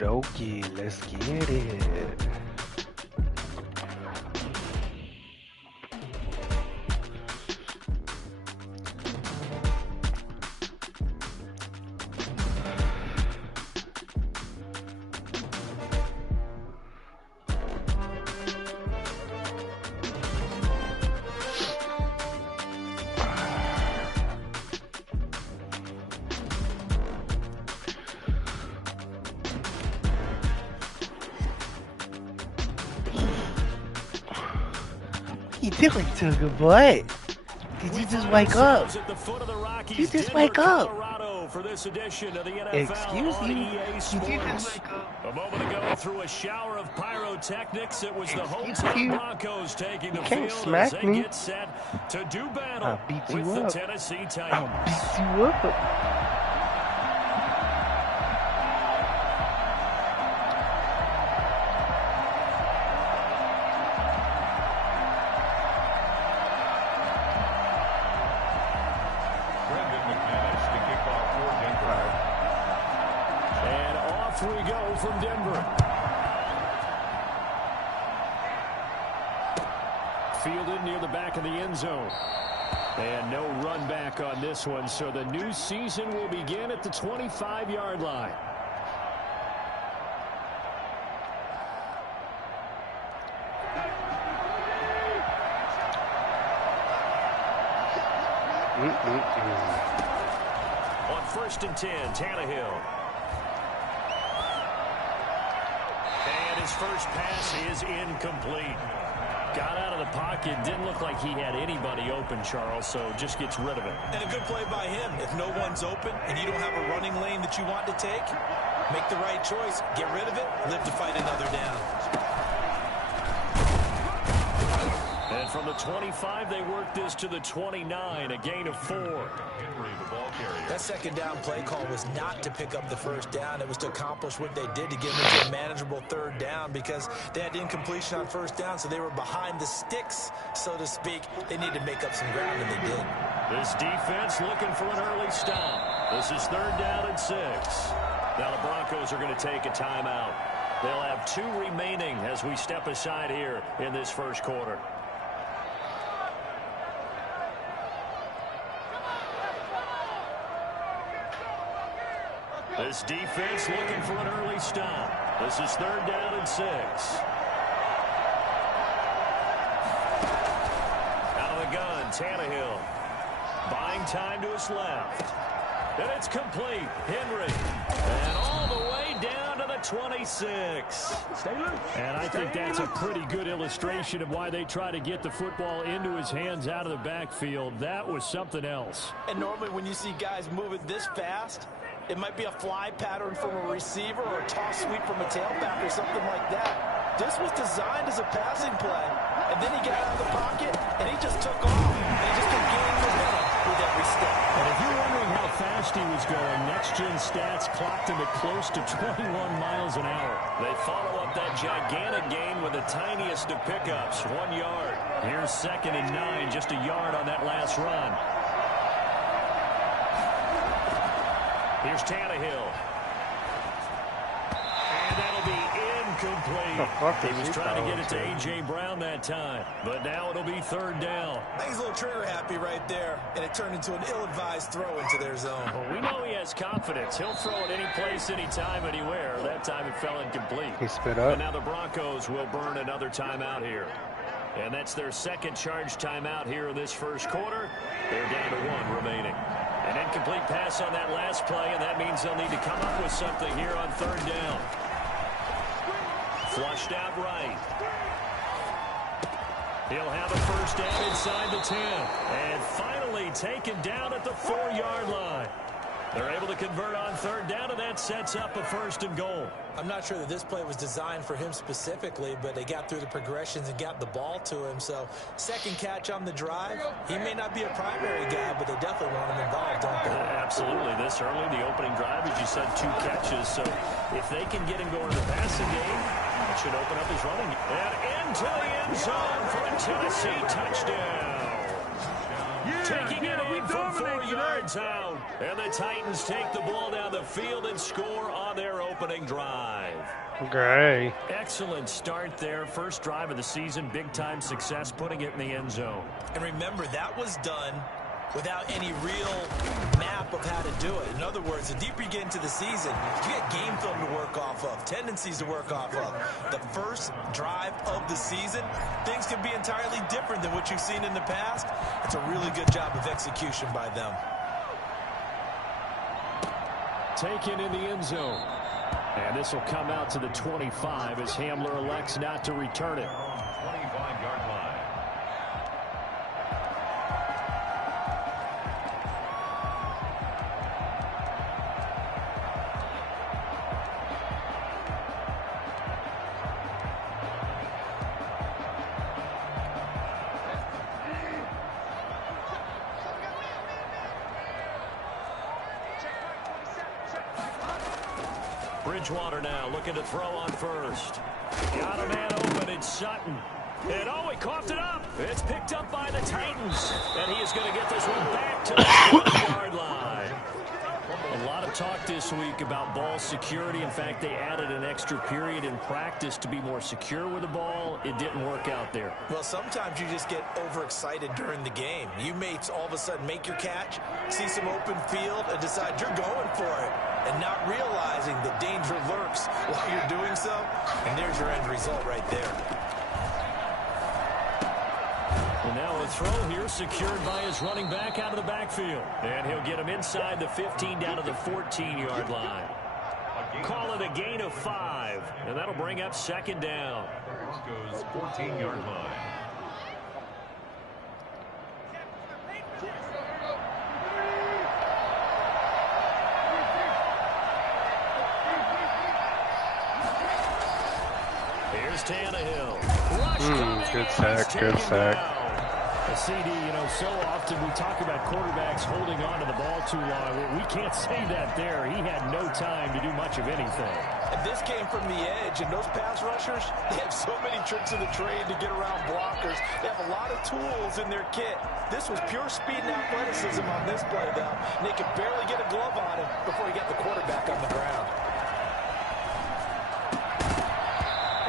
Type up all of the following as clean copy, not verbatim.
Dokey, let's get it. You doing, Tugger boy? Did you just wake up? Did you just wake up? Excuse you? Did you just wake up? A moment ago, through a shower of pyrotechnics, it was the hometown Broncos taking the field as they get set to do battle with the Tennessee Titans. I'll beat you up. We go from Denver. Fielded near the back of the end zone. And no run back on this one, so the new season will begin at the 25-yard line. On 1st and 10, Tannehill. His first pass is incomplete. Got out of the pocket. Didn't look like he had anybody open, Charles, so just gets rid of it. And a good play by him. If no one's open and you don't have a running lane that you want to take, make the right choice. Get rid of it. Live to fight another down. And from the 25, they work this to the 29, a gain of 4. That second down play call was not to pick up the first down. It was to accomplish what they did to get into a manageable 3rd down because they had incompletion on 1st down, so they were behind the sticks, so to speak. They needed to make up some ground, and they did. This defense looking for an early stop. This is 3rd down and 6. Now the Broncos are going to take a timeout. They'll have 2 remaining as we step aside here in this first quarter. This defense looking for an early stop. This is 3rd down and 6. Out of the gun, Tannehill. Buying time to his left. And it's complete. Henry. And all the way down to the 26. And I think that's a pretty good illustration of why they try to get the football into his hands out of the backfield. That was something else. And normally when you see guys moving this fast, it might be a fly pattern from a receiver or a toss sweep from a tailback or something like that. This was designed as a passing play. And then he got out of the pocket, and he just took off. And he just kept gaining momentum with every step. And if you're wondering how fast he was going, next-gen stats clocked him at close to 21 miles an hour. They follow up that gigantic gain with the tiniest of pickups, 1 yard. Here's 2nd and 9, just a yard on that last run. Here's Tannehill. And that'll be incomplete. He was trying to get it to A.J. Brown that time. But now it'll be 3rd down. I think he's a little trigger happy right there. And it turned into an ill-advised throw into their zone. Well, we know he has confidence. He'll throw it any place, anytime, anywhere. That time it fell incomplete. He spit up. And now the Broncos will burn another timeout here. And that's their 2nd charge timeout here in this first quarter. They're down to 1 remaining. An incomplete pass on that last play, and that means they'll need to come up with something here on 3rd down. Flushed out right. He'll have a first down inside the 10. And finally taken down at the 4-yard line. They're able to convert on 3rd down, and that sets up a 1st and goal. I'm not sure that this play was designed for him specifically, but they got through the progressions and got the ball to him. So 2nd catch on the drive. He may not be a primary guy, but they definitely want him involved, don't they? Absolutely. This early, the opening drive, as you said, 2 catches. So if they can get him going in the passing game, it should open up his running. And into the end zone for a Tennessee touchdown. Taking it in from 4 yards out. And the Titans take the ball down the field and score on their opening drive. Great. Excellent start there. First drive of the season. Big-time success putting it in the end zone. And remember, that was done without any real map of how to do it. In other words, the deeper you get into the season, you get game film to work off of, tendencies to work off of. The first drive of the season, things can be entirely different than what you've seen in the past. It's a really good job of execution by them. Taken in the end zone. And this will come out to the 25 as Hamler elects not to return it. 25-yard line. Bridgewater now looking to throw on first. Got a man open. It's Sutton. And oh, he coughed it up. It's picked up by the Titans. And he is going to get this one back to the 20-yard line. A lot of talk this week about ball security. In fact, they added an extra period in practice to be more secure with the ball. It didn't work out there. Well, sometimes you just get overexcited during the game. You may all of a sudden make your catch, see some open field, and decide you're going for it, and not realizing the danger lurks while you're doing so. And there's your end result right there. And now a throw here secured by his running back out of the backfield. And he'll get him inside the 15 down to the 14-yard line. Call it a gain of 5. And that'll bring up second down. Goes 14-yard line. Here's Tannehill. Rush Good sack, good sack. CD, you know, so often we talk about quarterbacks holding on to the ball too long. Well, we can't say that there. He had no time to do much of anything. And this came from the edge, and those pass rushers, they have so many tricks of the trade to get around blockers. They have a lot of tools in their kit. This was pure speed and athleticism on this play, though. And they could barely get a glove on him before he got the quarterback on the ground.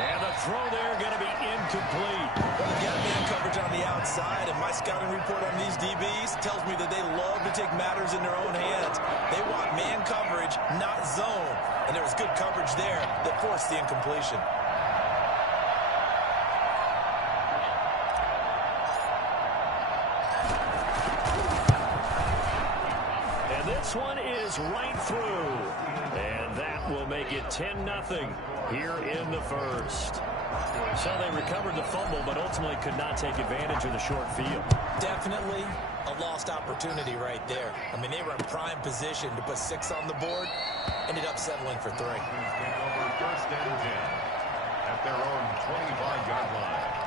And the throw there going to be incomplete. Well, they got man coverage on the outside, and my scouting report on these DBs tells me that they love to take matters in their own hands. They want man coverage, not zone. And there was good coverage there that forced the incompletion. And this one is right through. And that will make it 10-0 here in the first. So they recovered the fumble, but ultimately could not take advantage of the short field. Definitely a lost opportunity right there. I mean, they were in prime position to put 6 on the board, ended up settling for 3. Take over first and 10 at their own 25-yard line.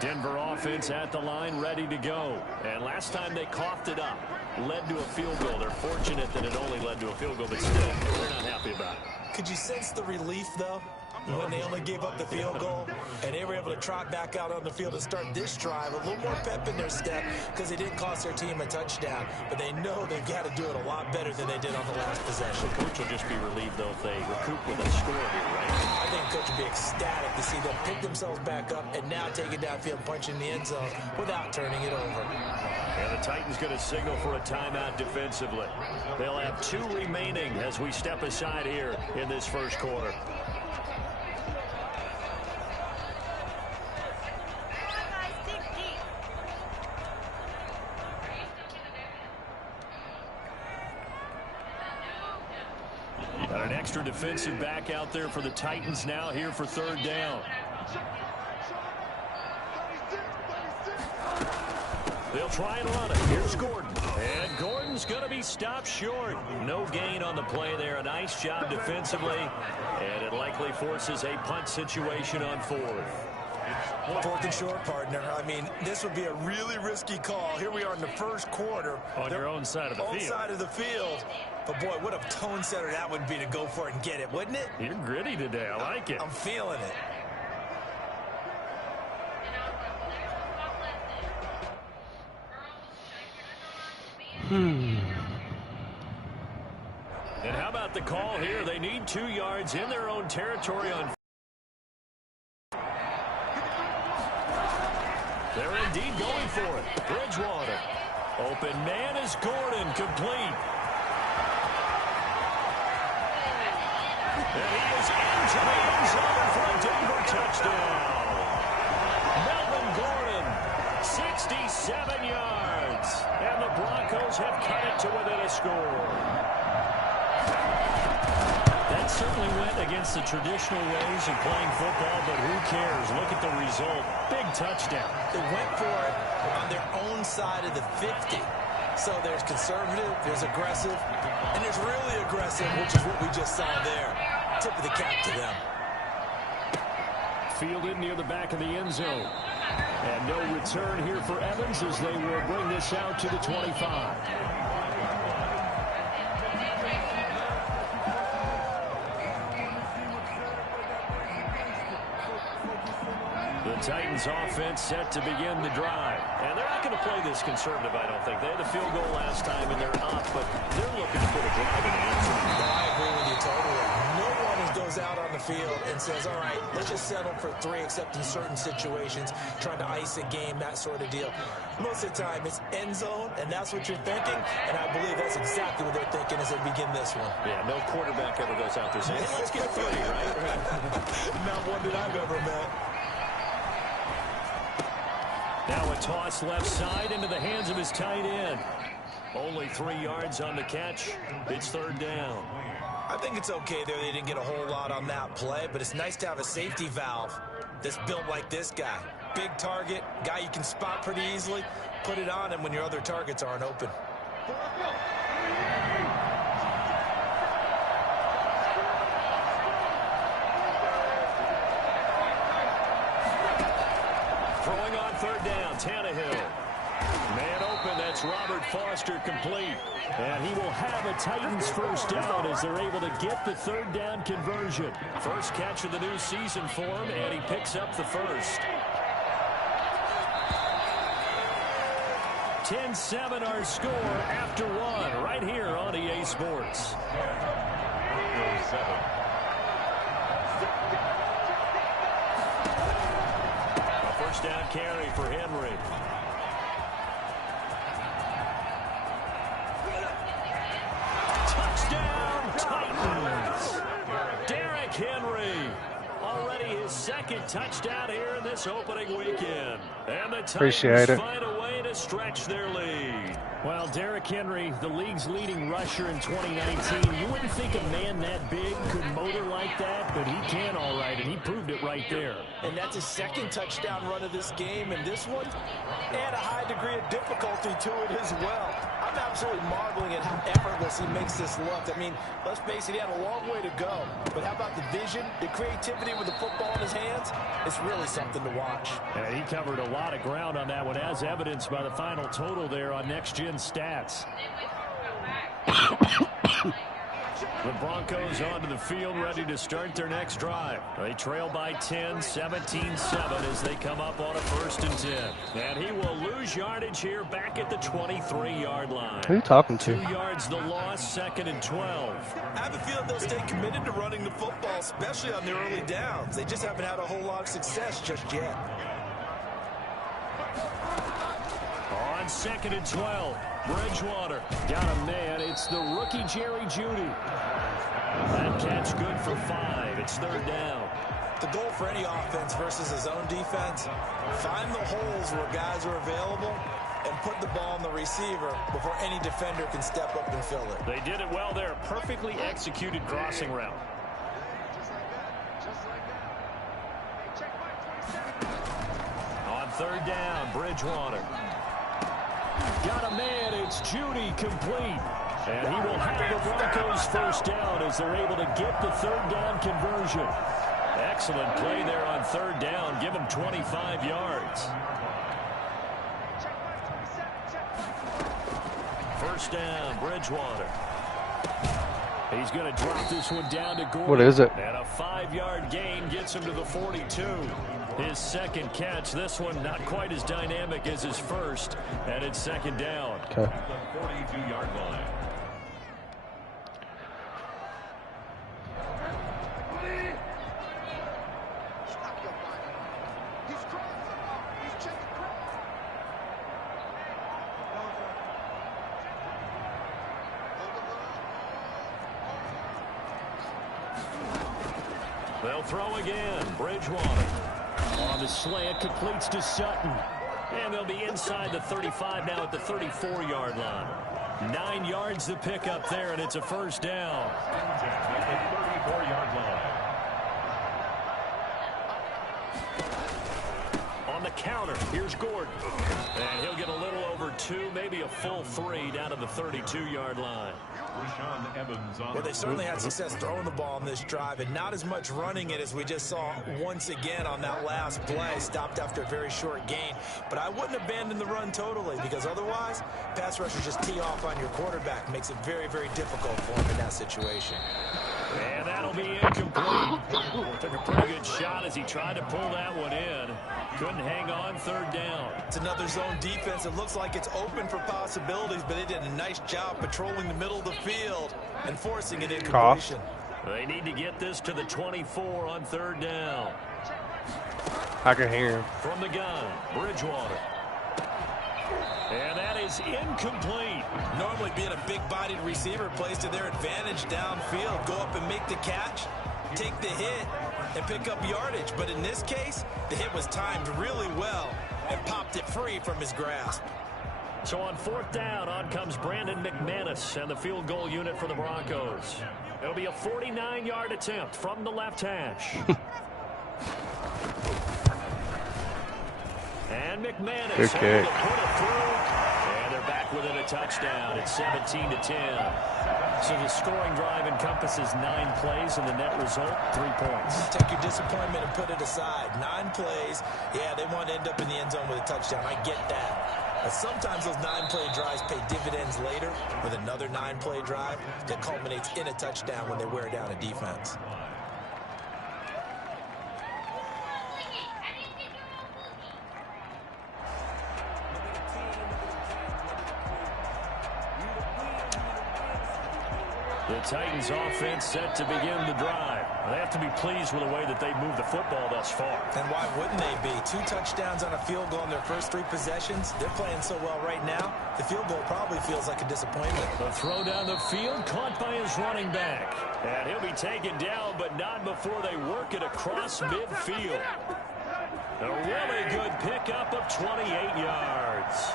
Denver offense at the line, ready to go. And last time they coughed it up, led to a field goal. They're fortunate that it only led to a field goal, but still, they're not happy about it. Could you sense the relief, though, when they only gave up the field goal and they were able to trot back out on the field and start this drive? A little more pep in their step because they didn't cost their team a touchdown, but they know they've got to do it a lot better than they did on the last possession. Coach will just be relieved, though, if they recoup with a score here, right? I think Coach would be ecstatic to see them pick themselves back up and now take it downfield, punch in the end zone without turning it over. And the Titans going to signal for a timeout defensively. They'll have 2 remaining as we step aside here in this first quarter. Got an extra defensive back out there for the Titans now here for third down. They'll try and run it. Here's Gordon. And Gordon's going to be stopped short. No gain on the play there. A nice job defensively. And it likely forces a punt situation on 4th. 4th and short, partner. I mean, this would be a really risky call. Here we are in the first quarter. On your own side of the field. Own side of the field. But, boy, what a tone setter that would be to go for it and get it, wouldn't it? You're gritty today. I like it. I'm feeling it. And how about the call here? They need 2 yards in their own territory on. They're indeed going for it. Bridgewater. Open man is Gordon, complete. And he is into the end zone for a Denver touchdown. Melvin Gordon, 67 yards. And the Broncos have cut it to within a score. That certainly went against the traditional ways of playing football, but who cares? Look at the result. Big touchdown. They went for it on their own side of the 50. So there's conservative, there's aggressive, and there's really aggressive, which is what we just saw there. Tip of the cap to them. Fielded near the back of the end zone. And no return here for Evans as they will bring this out to the 25. The Titans offense set to begin the drive. And they're not going to play this conservative, I don't think. They had a field goal last time, and they're up, but they're looking to put a drive in the end zone. I agree with you totally. No one goes out on the field and says, all right, let's just settle for 3, except in certain situations, trying to ice a game, that sort of deal. Most of the time, it's end zone, and that's what you're thinking, and I believe that's exactly what they're thinking as they begin this one. Yeah, no quarterback ever goes out there saying, hey, let's get 3, right? Not one that I've ever met. Now a toss left side into the hands of his tight end. Only 3 yards on the catch. It's 3rd down. I think it's okay there. They didn't get a whole lot on that play, but it's nice to have a safety valve that's built like this guy. Big target, guy you can spot pretty easily. Put it on him when your other targets aren't open. Throwing on 3rd down, Tannehill. Man open, that's Robert Foster, complete. And he will have a Titans first down as they're able to get the 3rd down conversion. First catch of the new season for him, and he picks up the first. 10-7 our score after 1 right here on EA Sports. A first down carry for Henry. Touchdown, Titans. Derrick Henry. Already his 2nd touchdown here in this opening weekend. And the Titans find a way to stretch their lead. Well, Derrick Henry, the league's leading rusher in 2019. You wouldn't think a man that big could motor like that, but he can all right, and he proved it right there. And that's his 2nd touchdown run of this game, and this one had a high degree of difficulty to it as well. I'm absolutely marveling at how effortless he makes this look. I mean, let's face it, he had a long way to go. But how about the vision, the creativity with the football in his hands? It's really something to watch. And he covered a lot of ground on that one, as evidenced by the final total there on next-gen stats. The Broncos onto the field, ready to start their next drive. They trail by 10, 17-7 as they come up on a 1st and 10. And he will lose yardage here back at the 23-yard line. Who are you talking to? 2 yards the loss, 2nd and 12. I have a feeling they'll stay committed to running the football, especially on their early downs. They just haven't had a whole lot of success just yet. On 2nd and 12, Bridgewater got a man. It's the rookie Jerry Jeudy. That catch good for 5. It's 3rd down. The goal for any offense versus his own defense, find the holes where guys are available and put the ball on the receiver before any defender can step up and fill it. They did it well there. Perfectly executed crossing route. On 3rd down, Bridgewater. Got a man, it's Jeudy, complete. And he will have the Broncos first down as they're able to get the 3rd down conversion. Excellent play there on 3rd down. Give him 25 yards. First down, Bridgewater. He's going to drop this one down to Gordon. What is it? And a 5-yard gain gets him to the 42. His second catch. This one not quite as dynamic as his first. And it's second down. Okay. The 42-yard line. They'll throw again. Bridgewater on the slant, completes to Sutton. And they'll be inside the 35 now at the 34-yard line. 9 yards to pick up there, and it's a first down. At the 34-yard line. On the counter, here's Gordon. And he'll get a little over 2, maybe a full 3 down to the 32-yard line. Rashaan Evans on Well, they certainly had success throwing the ball in this drive, and not as much running it as we just saw once again on that last play. Stopped after a very short gain. But I wouldn't abandon the run totally, because otherwise, pass rushers just tee off on your quarterback. Makes it very, very difficult for him in that situation. And that'll be incomplete. Took a pretty good shot as he tried to pull that one in. Couldn't hang on, third down. It's another zone defense. It looks like it's open for possibilities, but they did a nice job patrolling the middle of the field and forcing it incompletion. They need to get this to the 24 on third down. I can hear him. From the gun, Bridgewater. And that is incomplete. Normally being a big-bodied receiver plays to their advantage downfield. Go up and make the catch, take the hit, and pick up yardage. But in this case, the hit was timed really well and popped it free from his grasp. So on fourth down, on comes Brandon McManus and the field goal unit for the Broncos. It'll be a 49-yard attempt from the left hash. And McManus able to put it through. And they're back within a touchdown. It's 17-10. So the scoring drive encompasses 9 plays, and the net result, 3 points. Take your disappointment and put it aside. 9 plays. Yeah, they want to end up in the end zone with a touchdown. I get that. But sometimes those 9-play drives pay dividends later with another 9-play drive that culminates in a touchdown when they wear down a defense. The Titans offense set to begin the drive. They have to be pleased with the way that they've moved the football thus far. And why wouldn't they be? 2 touchdowns on a field goal in their first 3 possessions. They're playing so well right now, the field goal probably feels like a disappointment. The throw down the field, caught by his running back. And he'll be taken down, but not before they work it across midfield. A really good pickup of 28 yards.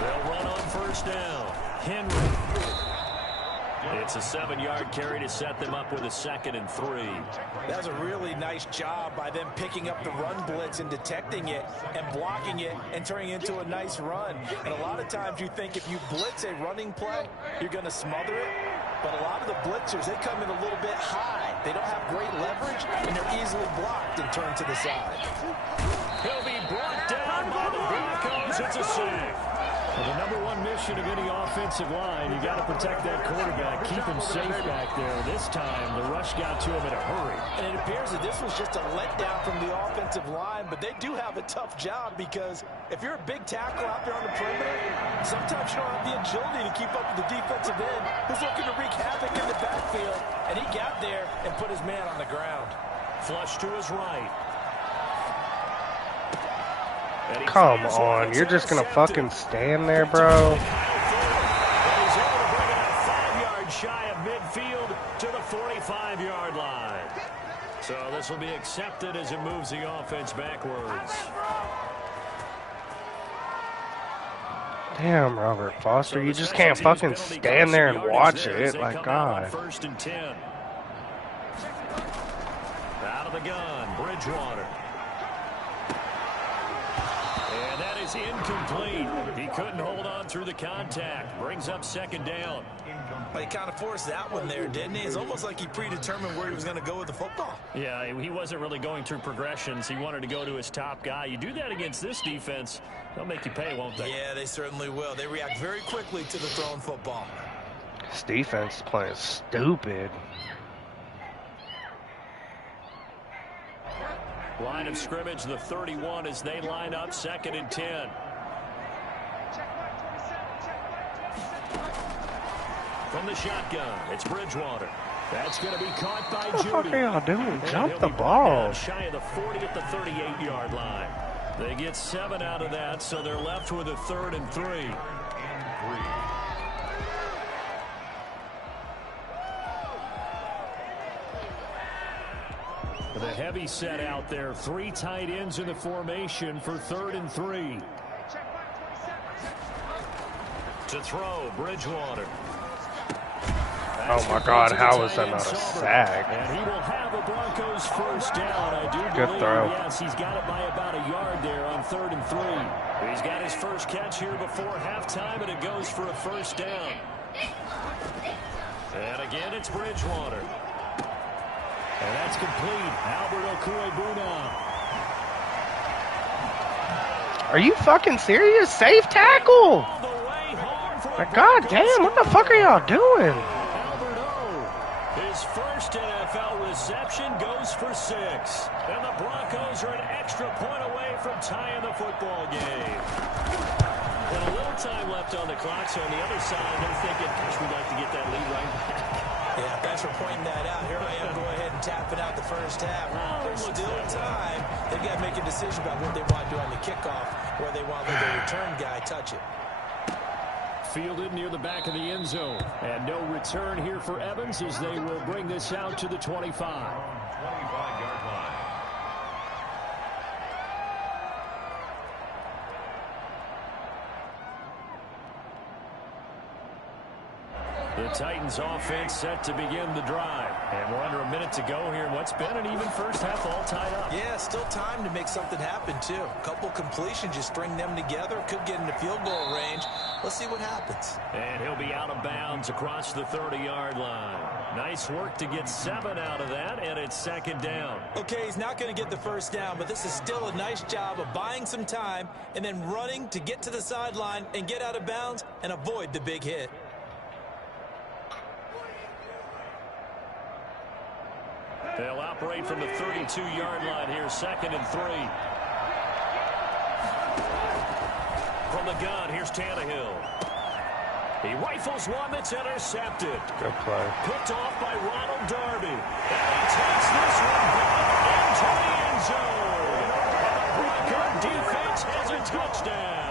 They'll run on first down. Henry. It's a 7-yard carry to set them up with a 2nd and 3. That was a really nice job by them picking up the run blitz and detecting it and blocking it and turning it into a nice run. And a lot of times you think if you blitz a running play, you're going to smother it. But a lot of the blitzers, they come in a little bit high. They don't have great leverage, and they're easily blocked and turned to the side. He'll be brought down by the Broncos. It's a save. Well, the #1 mission of any offensive line, you got to protect that quarterback, keep him safe back there. This time, the rush got to him in a hurry. And it appears that this was just a letdown from the offensive line, but they do have a tough job because if you're a big tackle out there on the perimeter, sometimes you don't have the agility to keep up with the defensive end who's looking to wreak havoc in the backfield, and he got there and put his man on the ground. Flush to his right. Come on, you're just gonna fucking stand there, bro. He's able to bring it out 5 yards shy of midfield to the 45-yard line. So this will be accepted as it moves the offense backwards. Damn, Robert Foster, you just can't fucking stand there and watch it. Like, God. 1st and 10. Out of the gun, Bridgewater. And that is incomplete. He couldn't hold on through the contact. Brings up 2nd down. But he kind of forced that one there, didn't he? It's almost like he predetermined where he was going to go with the football. Yeah, he wasn't really going through progressions. He wanted to go to his top guy. You do that against this defense, they'll make you pay, won't they? Yeah, they certainly will. They react very quickly to the thrown football. This defense is playing stupid. Line of scrimmage, the 31 as they line up 2nd and 10. From the shotgun, it's Bridgewater. That's going to be caught by Judy. What the fuck are y'all doing? And Jump he'll the be ball. shy of the 40 at the 38-yard line. They get 7 out of that, so they're left with a 3rd and 3. The heavy set out there. 3 tight ends in the formation for 3rd and 3. To throw, Bridgewater. Oh my God, how is that not a sack? And he will have the Broncos first down. I do believe, throw. yes, he's got it by about a yard there on 3rd and 3. He's got his first catch here before halftime, and it goes for a first down. And again, it's Bridgewater. And that's complete. Albert Okwuegbunam. Are you fucking serious? Safe tackle! Like, God damn, what the fuck are y'all doing? Albert O, his first NFL reception goes for 6. And the Broncos are an extra point away from tying the football game. And a little time left on the clock, so on the other side, they're thinking, gosh, we'd like to get that lead right back. Yeah, thanks for pointing that out. Here I am, go ahead and tapping out the first half. There's still time. They've got to make a decision about what they want to do on the kickoff, where they want to let the return guy touch it. Fielded near the back of the end zone. And no return here for Evans as they will bring this out to the 25. 25-yard line. The Titans offense set to begin the drive. And we're under a minute to go here in what's been an even first half, all tied up. Yeah, still time to make something happen, too. A couple completions, just string them together. Could get into field goal range. Let's see what happens. And he'll be out of bounds across the 30-yard line. Nice work to get 7 out of that, and it's 2nd down. Okay, he's not going to get the first down, but this is still a nice job of buying some time and then running to get to the sideline and get out of bounds and avoid the big hit. They'll operate from the 32-yard line here, 2nd and 3. From the gun, here's Tannehill. He rifles one that's intercepted. Good play. Picked off by Ronald Darby. And he takes this one back into the end zone. And the Bronco defense has a touchdown.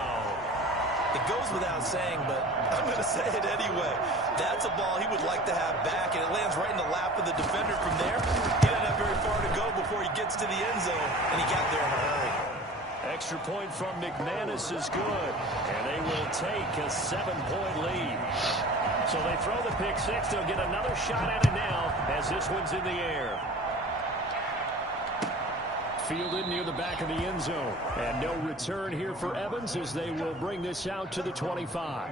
It goes without saying, but I'm going to say it anyway. That's a ball he would like to have back, and it lands right in the lap of the defender from there. He doesn't have very far to go before he gets to the end zone, and he got there in a hurry. Extra point from McManus is good, and they will take a 7-point lead. So they throw the pick 6. They'll get another shot at it now as this one's in the air. Fielded near the back of the end zone. And no return here for Evans as they will bring this out to the 25.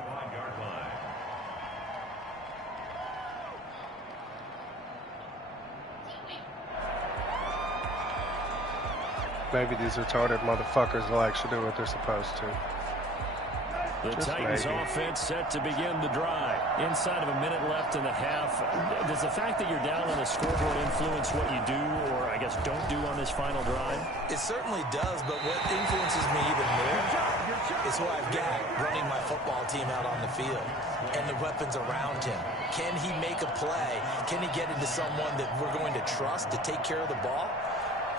Maybe these retarded motherfuckers will actually do what they're supposed to. The Just Titans maybe. offense set to begin the drive. Inside of a minute left in the half. Does the fact that you're down on the scoreboard influence what you do, or I guess don't do on this final drive? It certainly does, but what influences me even more is who I've got running my football team out on the field and the weapons around him. Can he make a play? Can he get into someone that we're going to trust to take care of the ball?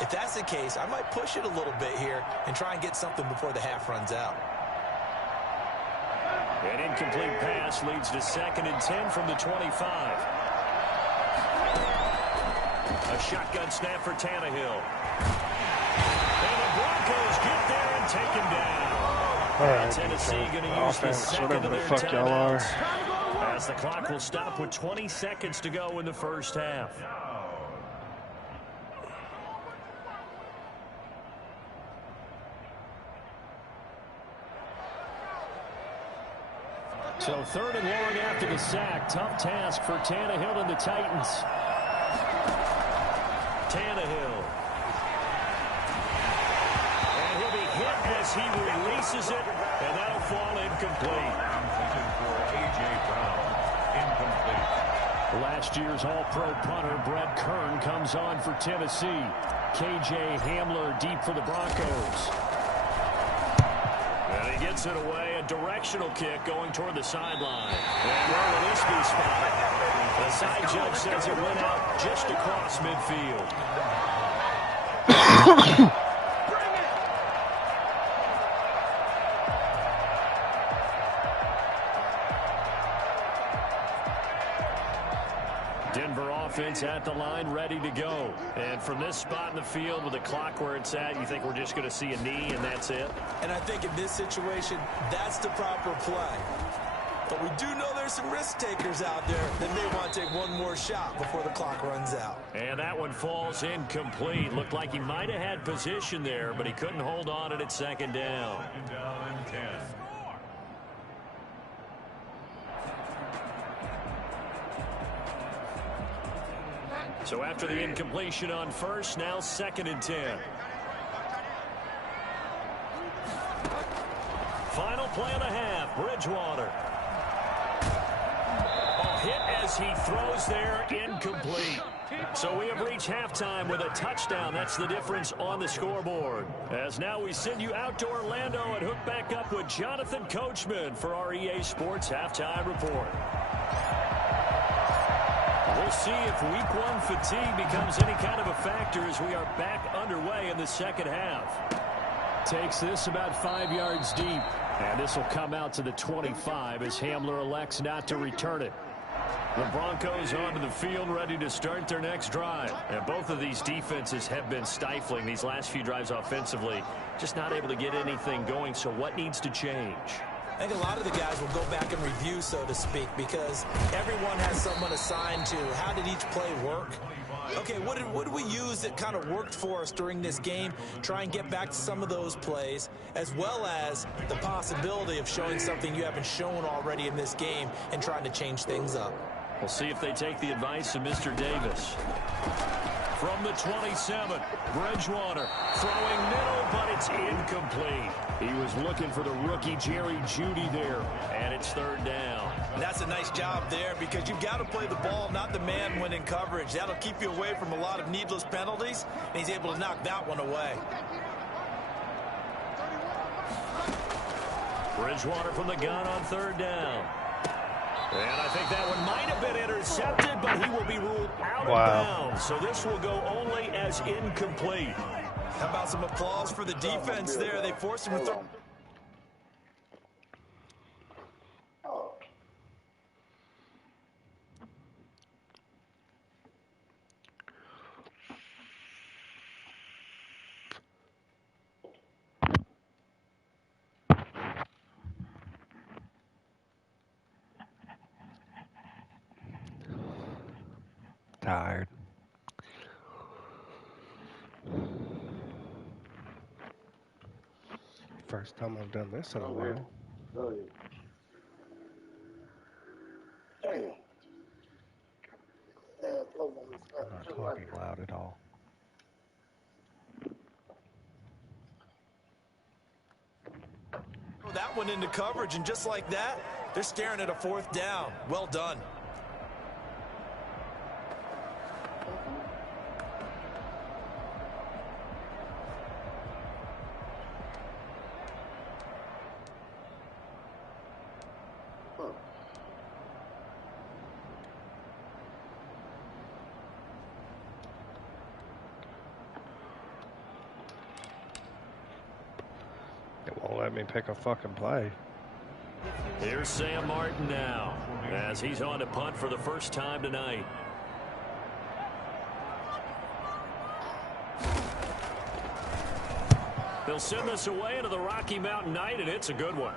If that's the case, I might push it a little bit here and try and get something before the half runs out. An incomplete pass leads to 2nd and 10 from the 25. A shotgun snap for Tannehill. And the Broncos get there and take him down. All right, Tennessee going to use the second whatever of the their fuck y'all are. timeouts. As the clock will stop with 20 seconds to go in the first half. So 3rd and long after the sack. Tough task for Tannehill and the Titans. Tannehill. And he'll be hit as he releases it, and that'll fall incomplete. For A.J. Brown. incomplete. Last year's All-Pro punter Brett Kern comes on for Tennessee. K.J. Hamler deep for the Broncos. And he gets it away. A directional kick going toward the sideline. And where will this be spotted? The side judge says it went out just across midfield. Denver offense at the line, ready to go. And from this spot in the field with the clock where it's at, you think we're just going to see a knee and that's it? And I think in this situation, that's the proper play. But we do know there's some risk takers out there that may want to take one more shot before the clock runs out. And that one falls incomplete. Looked like he might have had position there, but he couldn't hold on it at second down. Second down and 10. So after the incompletion on first, now 2nd and 10. Final play of the half, Bridgewater. A hit as he throws there, incomplete. So we have reached halftime with a touchdown. That's the difference on the scoreboard. As now we send you out to Orlando and hook back up with Jonathan Coachman for our EA Sports Halftime Report. We'll see if week 1 fatigue becomes any kind of a factor as we are back underway in the second half. Takes this about 5 yards deep. And this will come out to the 25 as Hamler elects not to return it. The Broncos onto the field ready to start their next drive. And both of these defenses have been stifling these last few drives offensively. Just not able to get anything going. So what needs to change? I think a lot of the guys will go back and review, so to speak, because everyone has someone assigned to how did each play work. Okay, what did we use that kind of worked for us during this game? Try and get back to some of those plays, as well as the possibility of showing something you haven't shown already in this game and trying to change things up. We'll see if they take the advice of Mr. Davis. From the 27, Bridgewater throwing middle, but it's incomplete. He was looking for the rookie Jerry Jeudy there, and it's 3rd down. And that's a nice job there because you've got to play the ball, not the man when in coverage. That'll keep you away from a lot of needless penalties, and he's able to knock that one away. Bridgewater from the gun on 3rd down. And I think that one might have been intercepted, but he will be ruled out of bounds. So this will go only as incomplete. How about some applause for the defense there? They forced him to throw. Tired. First time I've done this in a while. I'm not talking loud at all. That one into coverage, and just like that, they're staring at a 4th down. Well done. Let me pick a fucking play. Here's Sam Martin now as he's on to punt for the first time tonight. They'll send this away into the Rocky Mountain night, and it's a good one.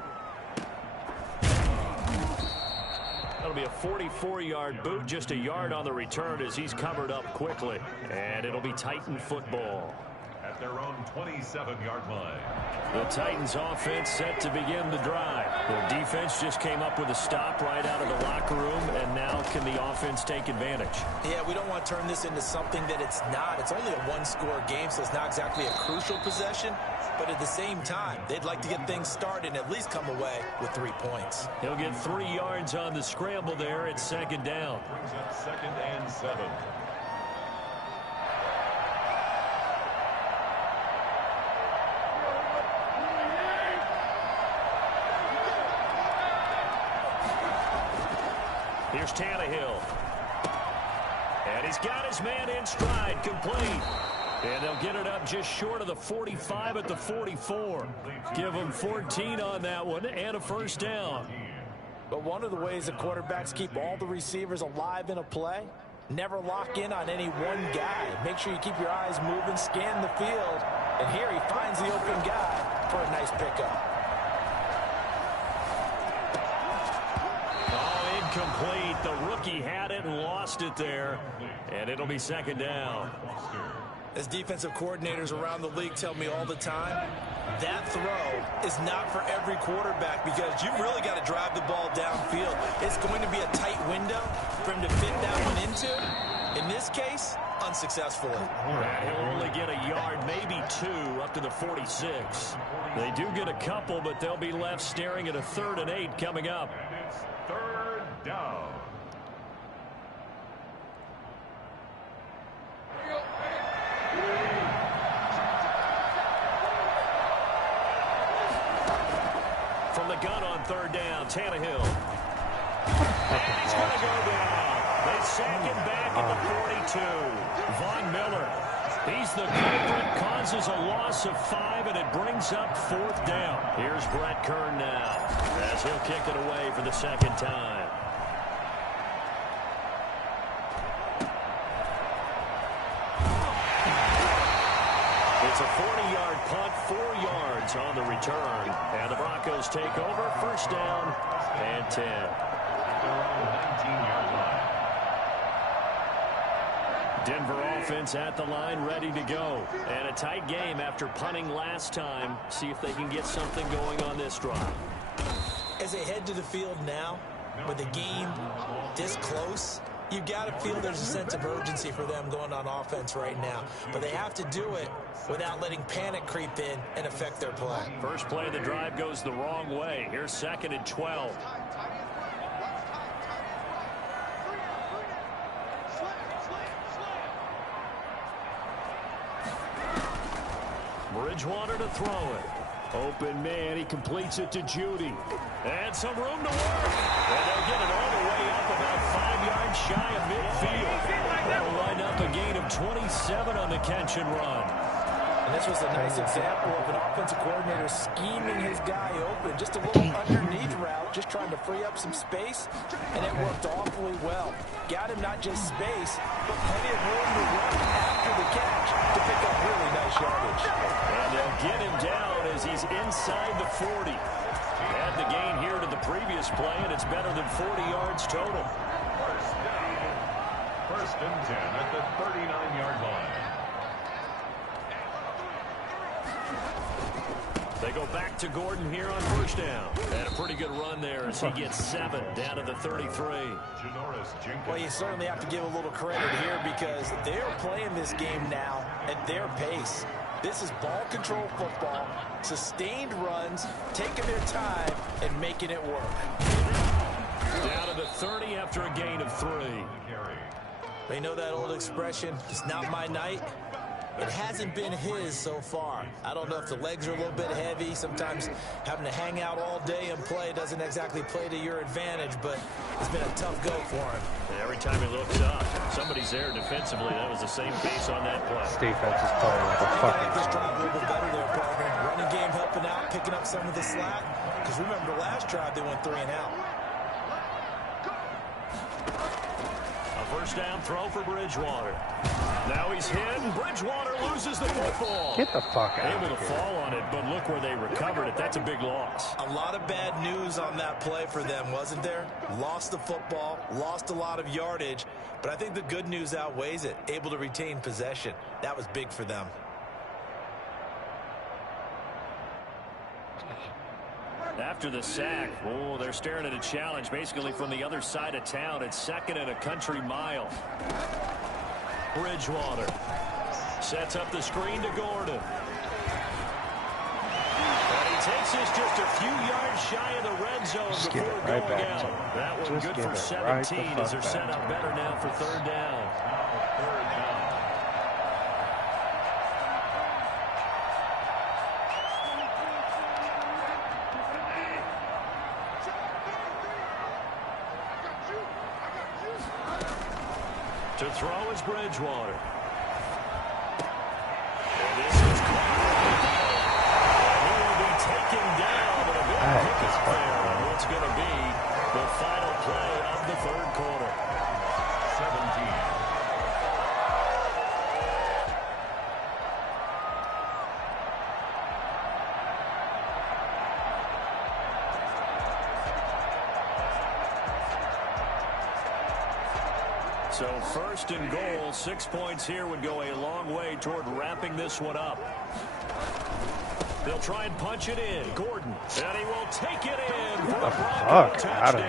That'll be a 44-yard boot, just a yard on the return as he's covered up quickly. And it'll be Titan football. At their own 27-yard line. The Titans offense set to begin the drive. The defense just came up with a stop right out of the locker room, and now can the offense take advantage? Yeah, we don't want to turn this into something that it's not. It's only a 1-score game, so it's not exactly a crucial possession. But at the same time, they'd like to get things started and at least come away with 3 points. He'll get 3 yards on the scramble there at second down. Brings up 2nd and 7. Here's Tannehill. And he's got his man in stride, complete. And they'll get it up just short of the 45 at the 44. Give them 14 on that one and a first down. But one of the ways the quarterbacks keep all the receivers alive in a play, never lock in on any one guy. Make sure you keep your eyes moving, scan the field. And here he finds the open guy for a nice pickup. Oh, incomplete. The rookie had it and lost it there. And it'll be second down. As defensive coordinators around the league tell me all the time, that throw is not for every quarterback because you've really got to drive the ball downfield. It's going to be a tight window for him to fit that one into. In this case, unsuccessfully. He'll only get a yard, maybe 2, up to the 46. They do get a couple, but they'll be left staring at a 3rd and 8 coming up. And it's 3rd down. From the gun on 3rd down, Tannehill. And he's going to go down. They sack him back at the 42. Von Miller. He's the culprit, causes a loss of 5, and it brings up 4th down. Here's Brett Kern now, as he'll kick it away for the 2nd time. It's a 40-yard punt, 4 yards on the return. And the Broncos take over, 1st down and 10. Around the 19-yard line. Denver offense at the line, ready to go. And a tight game after punting last time. See if they can get something going on this drive. As they head to the field now, with the game this close, you've got to feel there's a sense of urgency for them going on offense right now. But they have to do it without letting panic creep in and affect their play. First play of the drive goes the wrong way. Here's 2nd and 12. Bridgewater to throw it. Open man, he completes it to Judy. And some room to work. And they'll get it all the way up about 5 yards shy of midfield. That'll line up a gain of 27 on the catch and run. And this was a nice example of an offensive coordinator scheming his guy open. Just a little underneath route, just trying to free up some space, and it worked awfully well. Got him not just space, but plenty of room to run after the catch to pick up really nice yardage. And they'll get him down as he's inside the 40. Add the gain here to the previous play, and it's better than 40 yards total. 1st and 10 at the 39-yard line. They go back to Gordon here on 1st down. And a pretty good run there as he gets 7 down to the 33. Well, you certainly have to give a little credit here because they're playing this game now at their pace. This is ball control football, sustained runs, taking their time, and making it work. Down to the 30 after a gain of 3. They know that old expression, it's not my night. It hasn't been his so far. I don't know if the legs are a little bit heavy. Sometimes having to hang out all day and play doesn't exactly play to your advantage, but it's been a tough go for him. Every time he looks up, somebody's there defensively. That was the same pace on that play. This defense is playing like a fucking This drive a little bit better there, partner. Running game helping out, picking up some of the slack. Because remember, the last drive they went 3 and out. A 1st down throw for Bridgewater. Now he's hit, and Bridgewater loses the football. Get the fuck out Able of to here. fall on it, but look where they recovered it. That's a big loss. A lot of bad news on that play for them, wasn't there? Lost the football, lost a lot of yardage, but I think the good news outweighs it. Able to retain possession. That was big for them. After the sack, oh, they're staring at a challenge basically from the other side of town. It's 2nd and a country mile. Bridgewater sets up the screen to Gordon. takes us just a few yards shy of the red zone before going out. That one good for 17 as they're set up better now for third down. To throw is Bridgewater. And this is caught. He will be taken down, but a big pickup there on what's going to be the final play of the third quarter. 17. So first and goal, 6 points here would go a long way toward wrapping this one up. They'll try and punch it in. Gordon, and he will take it in for a Bronco touchdown.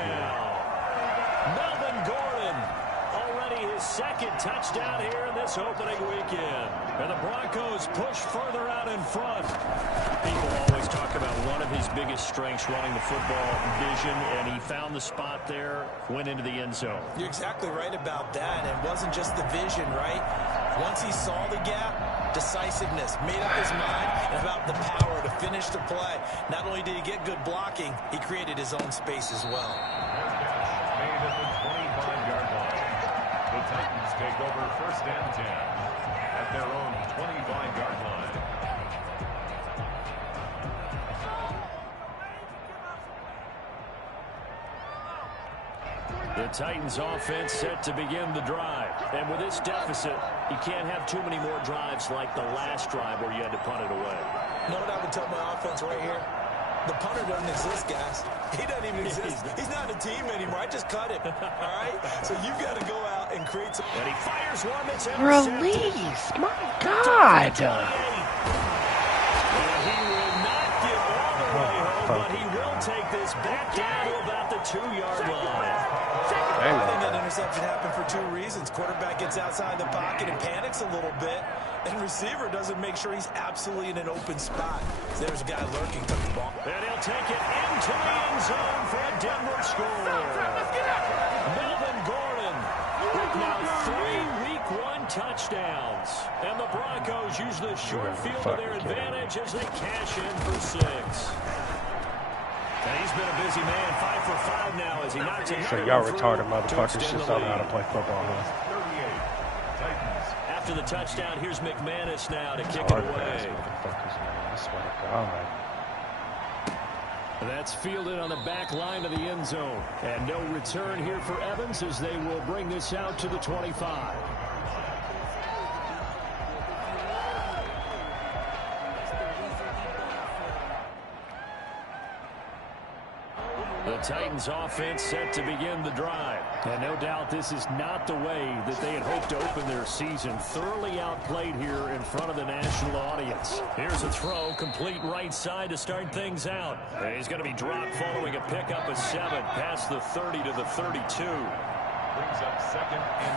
Melvin Gordon, already his second touchdown here in this opening weekend. And the Broncos push further out in front. People always talk about one of his biggest strengths running the football, vision, and he found the spot there, went into the end zone. You're exactly right about that. It wasn't just the vision, right? Once he saw the gap, decisiveness, made up his mind, and about the power to finish the play. Not only did he get good blocking, he created his own space as well. Made at the 25-yard line. The Titans take over first and 10 at their own 25-yard line. The Titans offense set to begin the drive. And with this deficit, you can't have too many more drives like the last drive where you had to punt it away. You know what I would tell my offense right here? The punter doesn't exist, guys. He doesn't even exist. He's not a team anymore. I just cut him. All right? So you've got to go out and create some... And he fires one that's Release! My God! He will not get all the way home, but he will take this back down to about the 2-yard line. I think that interception happened for 2 reasons. Quarterback gets outside the pocket and panics a little bit, and receiver doesn't make sure he's absolutely in an open spot. So there's a guy lurking to the ball. And he'll take it into the end zone for a Denver score. Melvin Gordon with now 3 Week 1 touchdowns. And the Broncos use the short field to their advantage as they cash in for 6. And he's been a busy man, 5 for 5 now as he knocks another. So y'all retarded motherfuckers just don't know how to play football, huh? After the touchdown, here's McManus now to kick it away. I swear to God. That's fielded on the back line of the end zone. And no return here for Evans as they will bring this out to the 25. The Titans offense set to begin the drive. And no doubt this is not the way that they had hoped to open their season. Thoroughly outplayed here in front of the national audience. Here's a throw, complete right side to start things out. And he's going to be dropped following a pickup of 7 past the 30 to the 32. Brings up 2nd and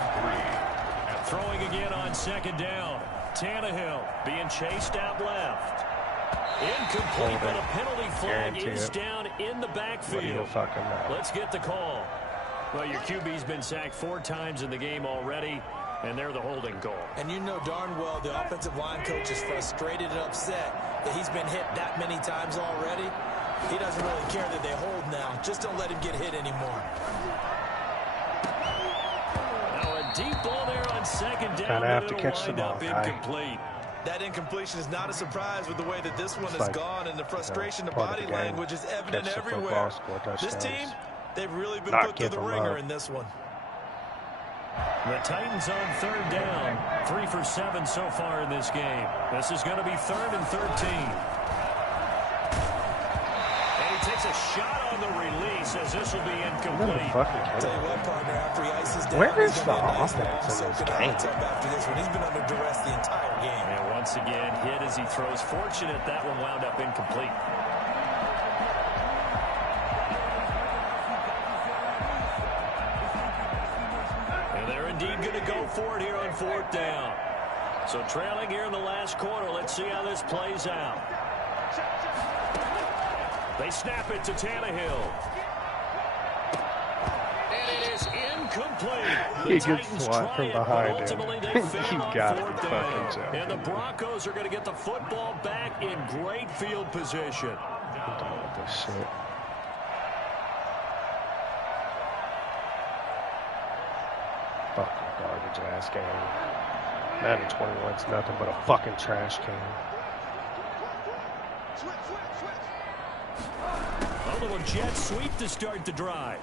3. Throwing again on 2nd down. Tannehill being chased out left. Incomplete, but a penalty flag is down in the backfield. Let's get the call. Well, your QB's been sacked 4 times in the game already, and they're the holding call. And you know darn well the offensive line coach is frustrated and upset that he's been hit that many times already. He doesn't really care that they hold now. Just don't let him get hit anymore. Now a deep ball there on 2nd down. Kinda have to catch the ball, incomplete. That incompletion is not a surprise with the way that this one has gone, and the frustration, the body language is evident everywhere. This team, they've really been put through the ringer in this one. The Titans on 3rd down. 3 for 7 so far in this game. This is going to be 3rd and 13. And he takes a shot on the release as this will be incomplete. Tell you what, partner, after he ices down, where is the offense in this game? After this one, he's been under duress the entire game. And once again, hit as he throws. Fortunate that one wound up incomplete. And they're indeed going to go for it here on 4th down. So trailing here in the last quarter. Let's see how this plays out. They snap it to Tannehill. And it is incomplete. He gets swat from behind him. You got it, down. fucking joking. And the Broncos are going to get the football back in great field position. I'm done with this shit. Fucking garbage ass game. Madden 21's nothing but a fucking trash can. A little jet sweep to start the drive.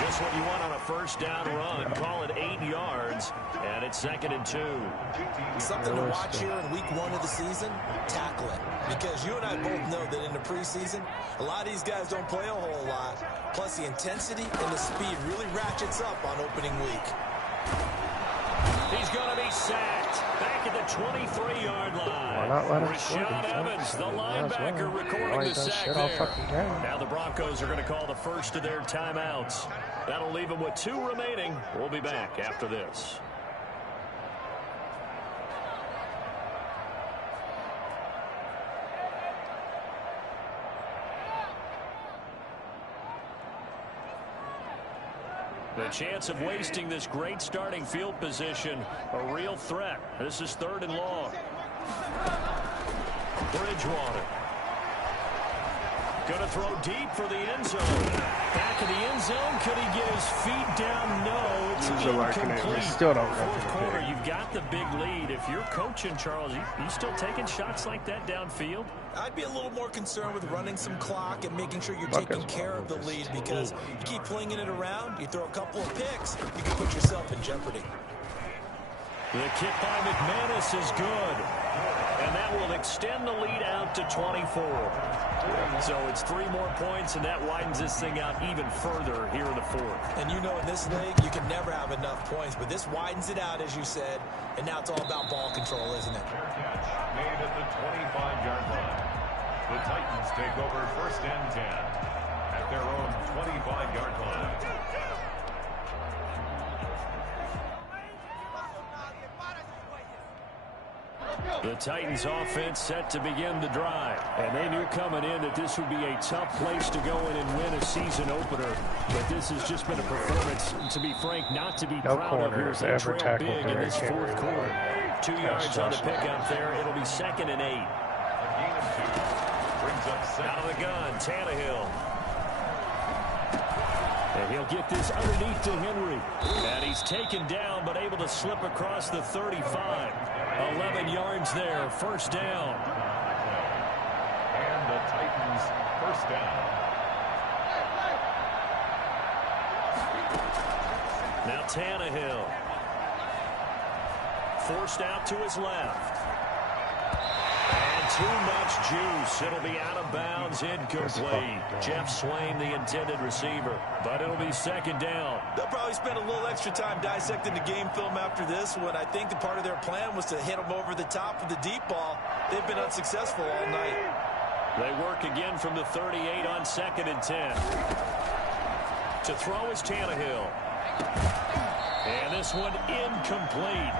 Just what you want on a first down run. Call it 8 yards, and it's 2nd and 2. Something to watch here in week 1 of the season, tackling. Because you and I both know that in the preseason, a lot of these guys don't play a whole lot. Plus, the intensity and the speed really ratchets up on opening week. He's going to be sacked. Back at the 23-yard line. Why not let him Rashad Evans, the linebacker, recording the sack there. Now the Broncos are going to call the first of their timeouts. That'll leave them with 2 remaining. We'll be back after this. The chance of wasting this great starting field position, a real threat. This is 3rd and long. Bridgewater. Going to throw deep for the end zone. Back of the end zone. Could he get his feet down? No, it's incomplete. Still don't go Fourth quarter, you've got the big lead. If you're coaching, Charles, you still taking shots like that downfield? I'd be a little more concerned with running some clock and making sure you're taking care of the lead, because you keep flinging it around, you throw a couple of picks, you can put yourself in jeopardy. The kick by McManus is good. And that will extend the lead out to 24. So it's 3 more points, and that widens this thing out even further here in the 4th. And you know in this league, you can never have enough points, but this widens it out, as you said, and now it's all about ball control, isn't it? Made at the 25-yard line. The Titans take over 1st and 10 at their own 25-yard line. The Titans offense set to begin the drive. And they knew coming in that this would be a tough place to go in and win a season opener. But this has just been a performance, to be frank, not to be proud of here as they trail big in this 4th quarter. 2 yards on the pickup there. It'll be 2nd and 8. Out of the gun, Tannehill. And he'll get this underneath to Henry. And he's taken down, but able to slip across the 35. 11 yards there, 1st down. And the Titans 1st down. Now Tannehill. Forced out to his left. And too much juice. It'll be out of bounds, incomplete. Jeff Swain, the intended receiver. But it'll be 2nd down. They'll probably spend a little extra time dissecting the game film after this one. I think the part of their plan was to hit them over the top of the deep ball. They've been unsuccessful all night. They work again from the 38 on 2nd and 10. To throw is Tannehill. And this one incomplete.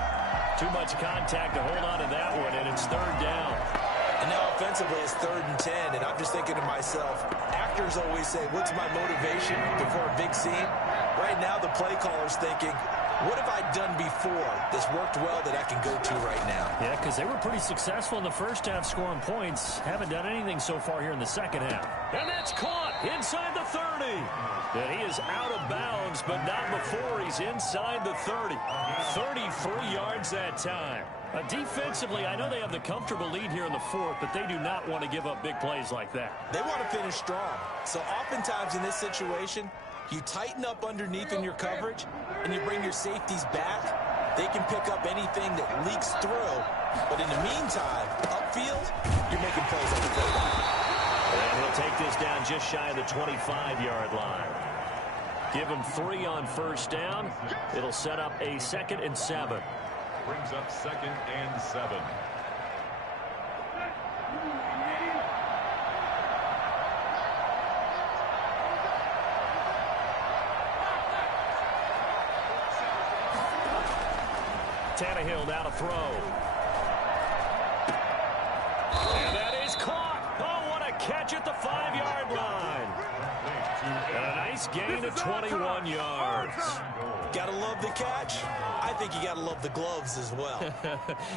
Too much contact to hold on to that one, and it's 3rd down. And now offensively it's 3rd and 10, and I'm just thinking to myself, actors always say, what's my motivation before a big scene? Right now the play caller's thinking, what have I done before that's worked well that I can go to right now? Yeah, because they were pretty successful in the first half scoring points. Haven't done anything so far here in the second half. And that's caught inside the 30. And he is out of bounds, but not before he's inside the 30. 33 yards that time. Defensively, I know they have the comfortable lead here in the 4th, but they do not want to give up big plays like that. They want to finish strong. So oftentimes in this situation, you tighten up underneath in your coverage, and you bring your safeties back. They can pick up anything that leaks through. But in the meantime, upfield, you're making plays on the football. And he'll take this down just shy of the 25-yard line. Give him 3 on 1st down. It'll set up a 2nd and 7. Brings up 2nd and 7. Tannehill now to throw. And the 5-yard line. And a nice gain of 21 yards. Gotta love the catch. I think you gotta love the gloves as well.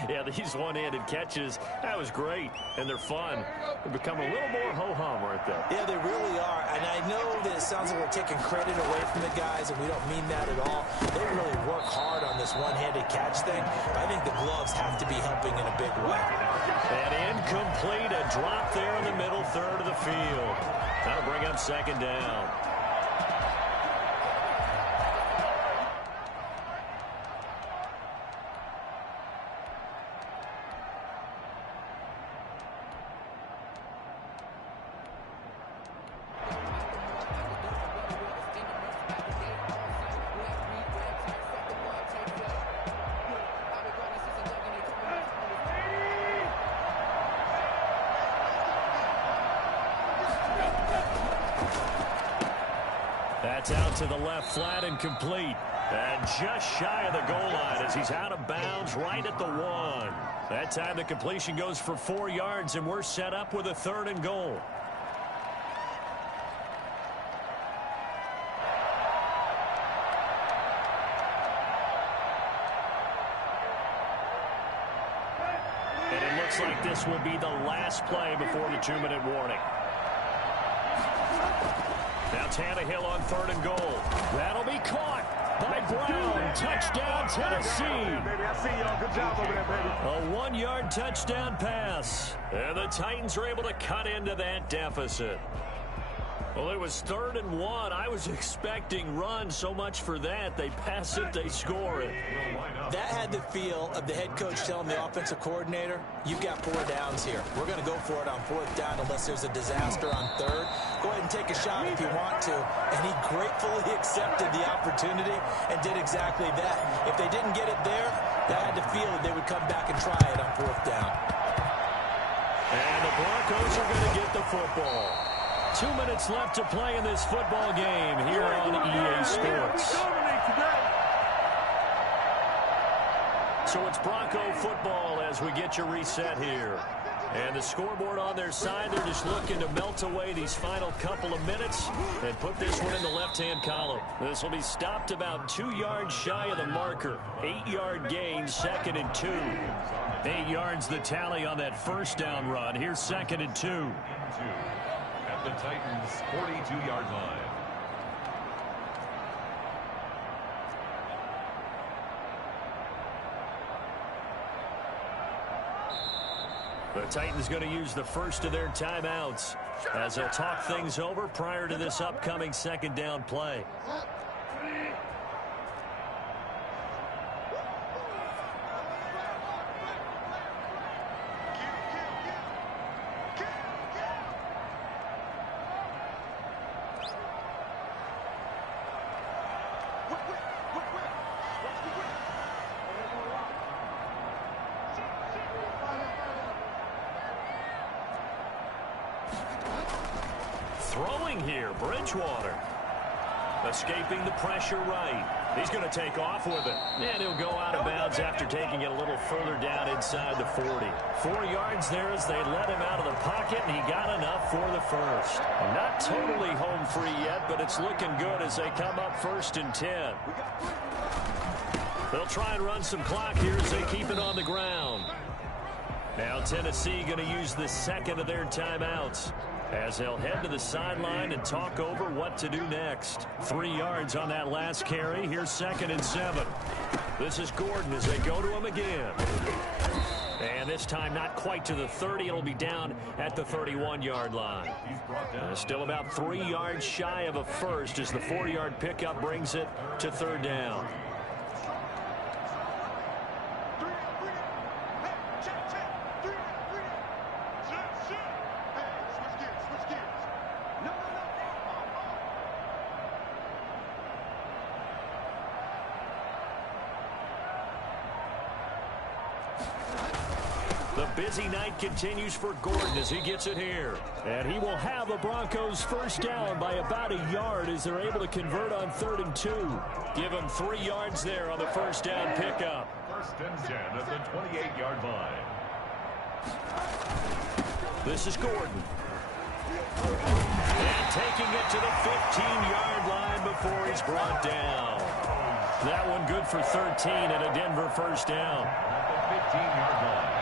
Yeah, these one-handed catches, that was great, and they're fun. They become a little more ho-hum, aren't they? Yeah, they really are. And I know that it sounds like we're taking credit away from the guys, and we don't mean that at all. They really work hard on this one-handed catch thing. But I think the gloves have to be helping in a big way. And incomplete, a drop there in the middle third of the field. That'll bring up second down. That's out to the left, flat and complete. And just shy of the goal line as he's out of bounds right at the 1. That time the completion goes for 4 yards, and we're set up with a 3rd and goal. And it looks like this will be the last play before the 2-minute warning. Now Tannehill on 3rd and goal. That'll be caught by Brown. Touchdown, Tennessee. A 1-yard touchdown pass. And the Titans are able to cut into that deficit. Well, it was 3rd and 1. I was expecting run, so much for that. They pass it, they score it. That had the feel of the head coach telling the offensive coordinator, you've got 4 downs here. We're going to go for it on 4th down unless there's a disaster on 3rd. Go ahead and take a shot if you want to. And he gratefully accepted the opportunity and did exactly that. If they didn't get it there, that had the feel that they would come back and try it on 4th down. And the Broncos are going to get the football. 2 minutes left to play in this football game here on EA Sports. So it's Bronco football as we get you reset here. And the scoreboard on their side, they're just looking to melt away these final couple of minutes and put this one in the left-hand column. This will be stopped about 2 yards shy of the marker. 8-yard gain, 2nd and 2. 8 yards the tally on that 1st down run. Here's 2nd and 2. At the Titans' 42-yard line. The Titans going to use the first of their timeouts as they'll talk things over prior to this upcoming 2nd down play. Throwing here, Bridgewater. Escaping the pressure right. He's going to take off with it. And he'll go out of bounds after taking it a little further down inside the 40. 4 yards there as they let him out of the pocket, and he got enough for the first. Not totally home free yet, but it's looking good as they come up 1st and 10. They'll try and run some clock here as they keep it on the ground. Now Tennessee going to use the 2nd of their timeouts as they'll head to the sideline and talk over what to do next. 3 yards on that last carry. Here's 2nd and 7. This is Gordon as they go to him again. And this time not quite to the 30. It'll be down at the 31-yard line. Still about 3 yards shy of a first as the 4-yard pickup brings it to 3rd down. The busy night continues for Gordon as he gets it here. And he will have the Broncos 1st down by about a yard as they're able to convert on 3rd and 2. Give him 3 yards there on the 1st down pickup. 1st and 10 at the 28-yard line. This is Gordon. And taking it to the 15-yard line before he's brought down. That one good for 13 and a Denver first down. At the 15-yard line.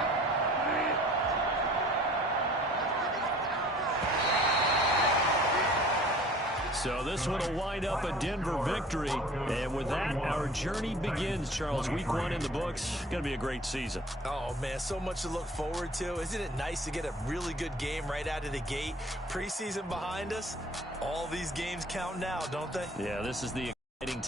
So this one will wind up a Denver victory. And with that, our journey begins, Charles. Week 1 in the books. Going to be a great season. Oh, man, so much to look forward to. Isn't it nice to get a really good game right out of the gate? Preseason behind us. All these games count now, don't they? Yeah, this is the exciting time.